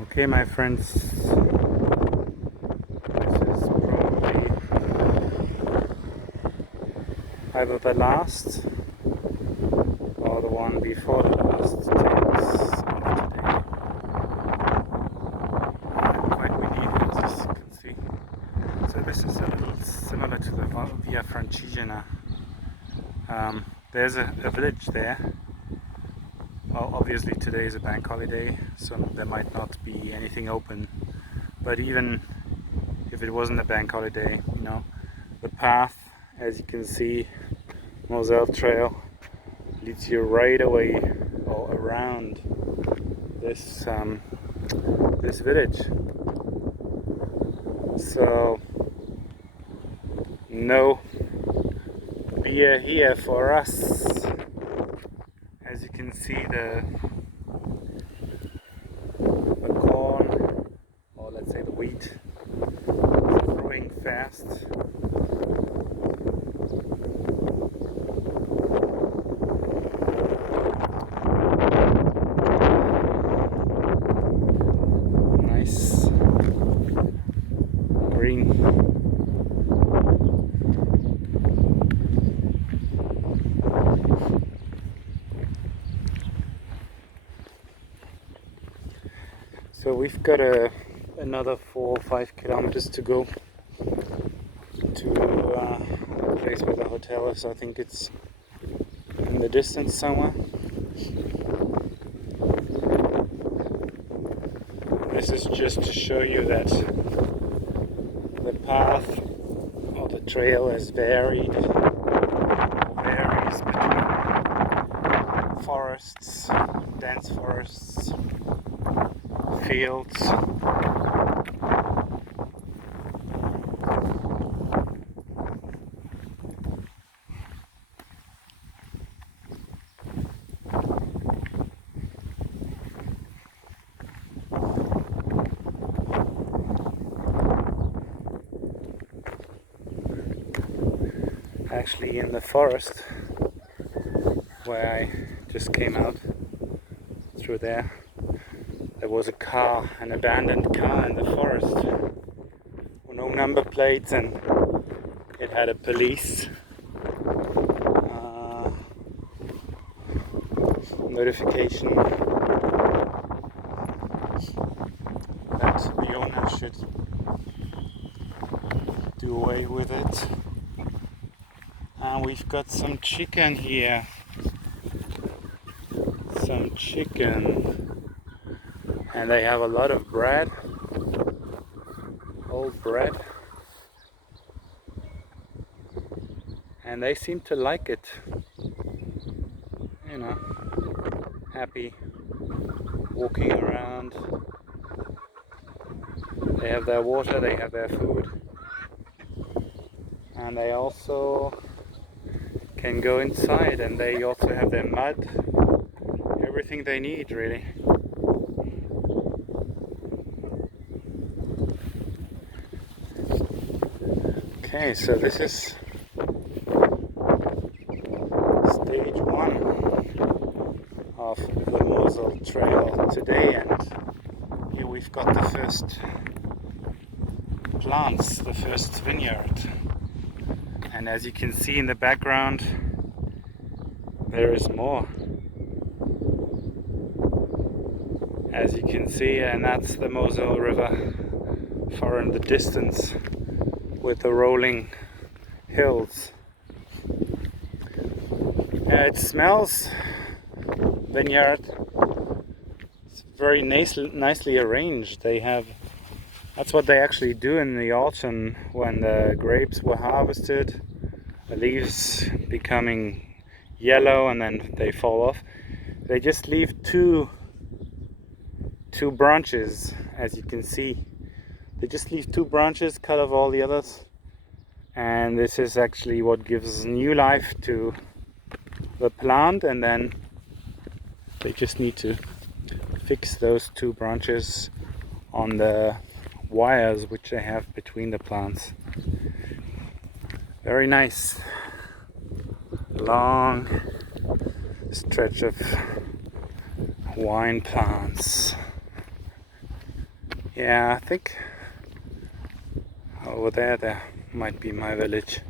Okay, my friends, this is probably either the last or the one before the last takes of today. Quite windy, as you can see. So this is a little similar to the Via Francigena. There's a village there. Well, obviously today is a bank holiday, so there might not be anything open. But even if it wasn't a bank holiday, the path, as you can see, Moselle Trail, leads you right away or around this this village. So no beer here for us. As you can see, the corn, or let's say the wheat, is growing fast. Nice green. So we've got another 4 or 5 kilometers to go to the place where the hotel is. I think it's in the distance somewhere. This is just to show you that the path or the trail is varies between forests, dense forests, fields. Actually, in the forest where I just came out through there was a car, an abandoned car in the forest, no number plates, and it had a police notification that the owner should do away with it. And we've got some chicken here. Some chicken. And they have a lot of bread. Old bread. And they seem to like it. Happy walking around. They have their water, they have their food. And they also can go inside, and they also have their mud, everything they need really. Okay, so this is stage 1 of the Moselle Trail today, and here we've got the first plants, the first vineyard. And as you can see in the background, there is more. As you can see, and that's the Moselle River far in the distance with the rolling hills. It smells vineyard. It's very nicely arranged. That's what they actually do in the autumn when the grapes were harvested. The leaves becoming yellow and then they fall off. They just leave two branches, as you can see. They just leave 2 branches, cut off all the others. And this is actually what gives new life to the plant, and then they just need to fix those 2 branches on the wires which they have between the plants. Very nice. Long stretch of wine plants. Yeah, I think over there might be my village.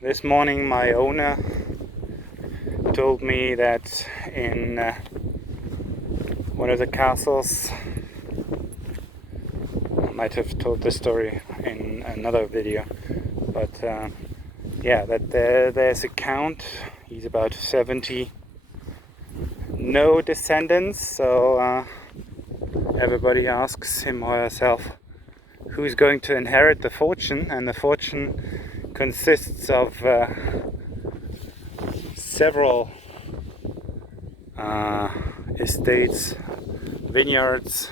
This morning my owner told me that in one of the castles, I might have told this story in another video, but yeah, that there's a count, he's about 70, no descendants, so everybody asks him or herself who's going to inherit the fortune, and the fortune consists of several estates, vineyards,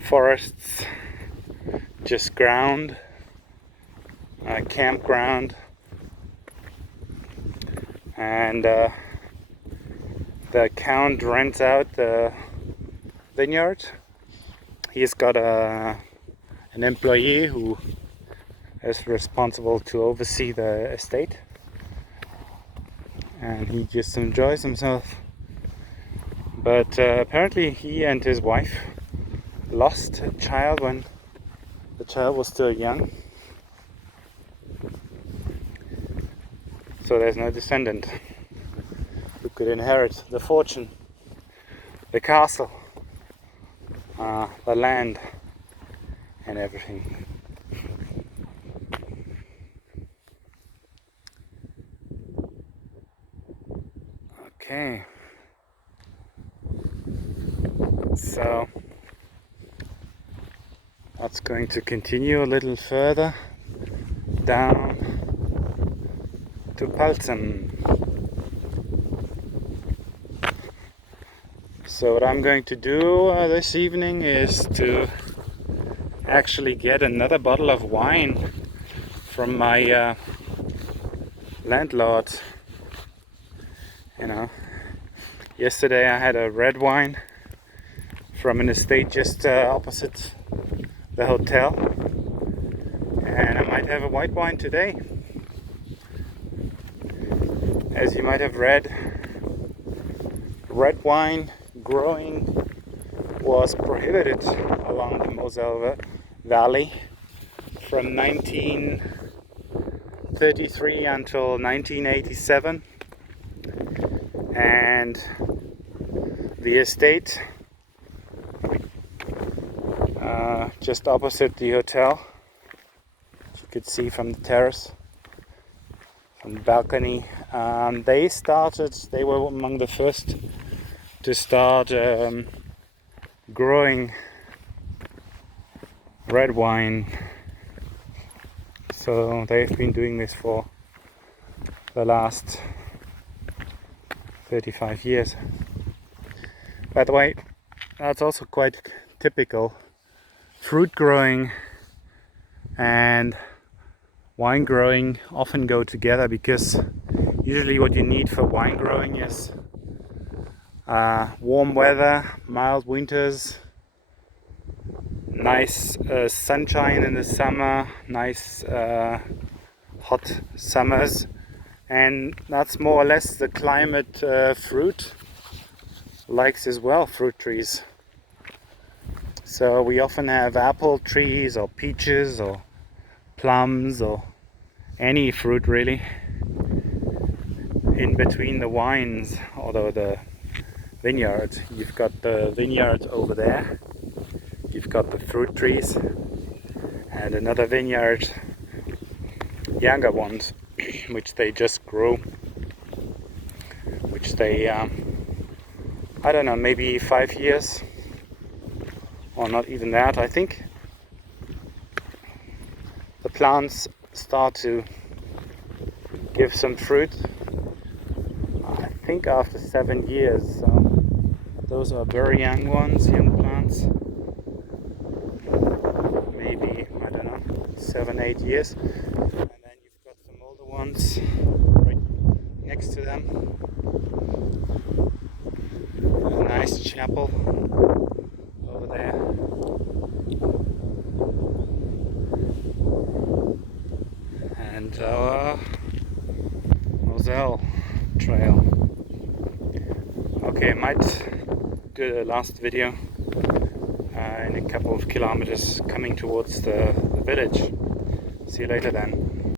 forests, just ground, campground, and the count rents out the vineyard. He's got an employee who is responsible to oversee the estate, and he just enjoys himself. But apparently he and his wife lost a child when the child was still young, so there's no descendant who could inherit the fortune, the castle, the land, and everything. Okay, so that's going to continue a little further down to Palzem. So what I'm going to do this evening is to actually get another bottle of wine from my landlord. You know, yesterday I had a red wine from an estate just opposite the hotel, and I might have a white wine today. As you might have read, red wine growing was prohibited along the Moselle Valley from 1933 until 1987. And the estate just opposite the hotel, as you could see from the terrace, from the balcony, they were among the first to start growing red wine. So they've been doing this for the last 35 years. By the way, that's also quite typical. Fruit growing and wine growing often go together, because usually what you need for wine growing is warm weather, mild winters, nice sunshine in the summer, nice hot summers. And that's more or less the climate fruit likes as well, fruit trees. So we often have apple trees or peaches or plums or any fruit really in between the wines, although the vineyard. You've got the vineyard over there, you've got the fruit trees, and another vineyard, younger ones, which they just grow, which they I don't know, maybe 5 years, or not even that. I think the plants start to give some fruit, I think after 7 years. So those are very young ones, young plants, maybe, I don't know, 7-8 years. And then you've got some older ones right next to them. A nice chapel over there. and our Moselle trail. Okay, I might do the last video in a couple of kilometers coming towards the village. See you later then.